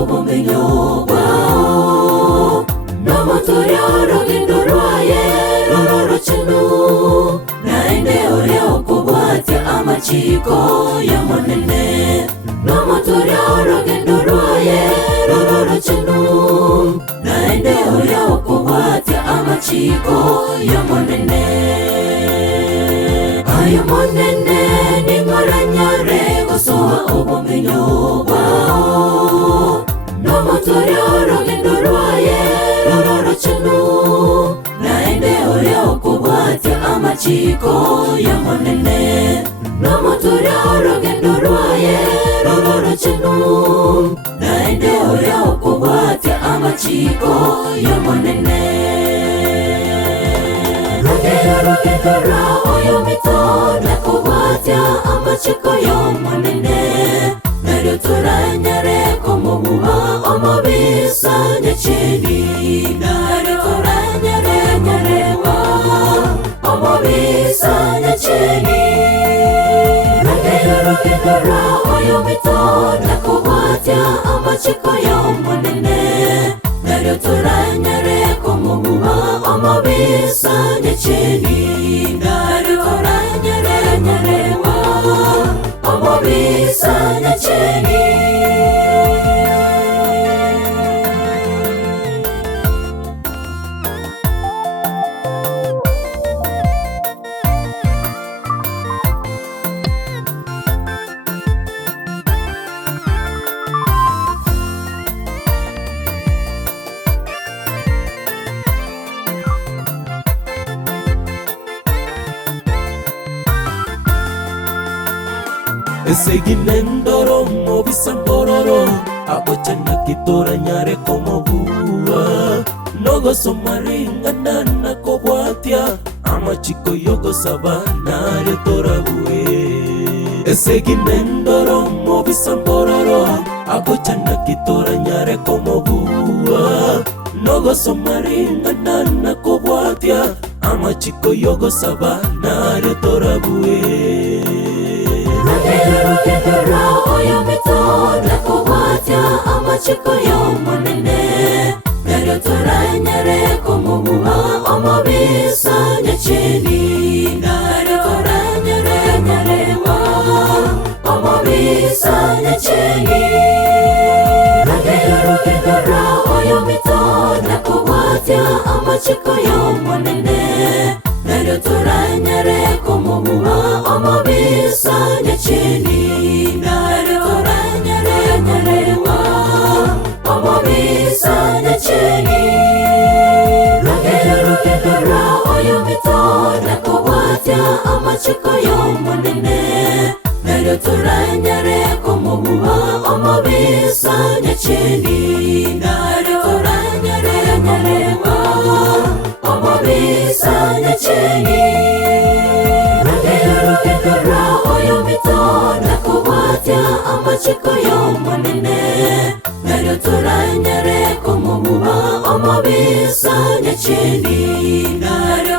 ubumenyo bwawo n'amatorero gindurwaye rororocenu naende oreo kubwatya amachiko ya monene n'amatorero gindurwaye rororocenu naende oreo kubwatya amachiko ya monene ayo monene ningoranyare gosoa ubumenyo bwawo n'amatorero gindurwaye rororocenu naende oreo kubwatya amachiko ya monene n'amatorero gindurwaye rororocenu naende oreo kubwatya amachiko ya monene Rogera oyo mitoda kubwatya amachiko ya monene naryo turanyare komubuha omubisa nyakini naryo turanyare nyarewa omubisa nyakini Rogera oyo mitoda kubwatya amachiko ya monene naryo turanyare komubuha omubisa nyakini naryo turanyare nyarewa omubisa nyakini Eseginendoro mobisambororo akochana kitoranyare komobuwa nogo somaringana na kobwatya amachiko yogo sabanare torabuwe Eseginendoro mobisambororo akochana kitoranyare komobuwa nogo somaringana na kobwatya amachiko yogo sabanare torabuwe Rogera oyo mitoda kubwatya amachiko ya monene naryo turanyare komubuha omubisa nyakini naryo turanyare nyarewa omubisa nyakini Rogera oyo mitoda kubwatya amachiko ya monene naryo turanyare komubuha omubisa nyakini naryo turanyare nyarewa omubisa nyakini Rogera oyo mitoda kubwatya amachiko ya monene naryo turanyare komubuha omubisa nyakini naryo turanyare nyarewa omubisa nyakini Rogera oyo mitoda kubwatya amachiko ya monene naryo turanyare komubuha omubisa nyakini naryo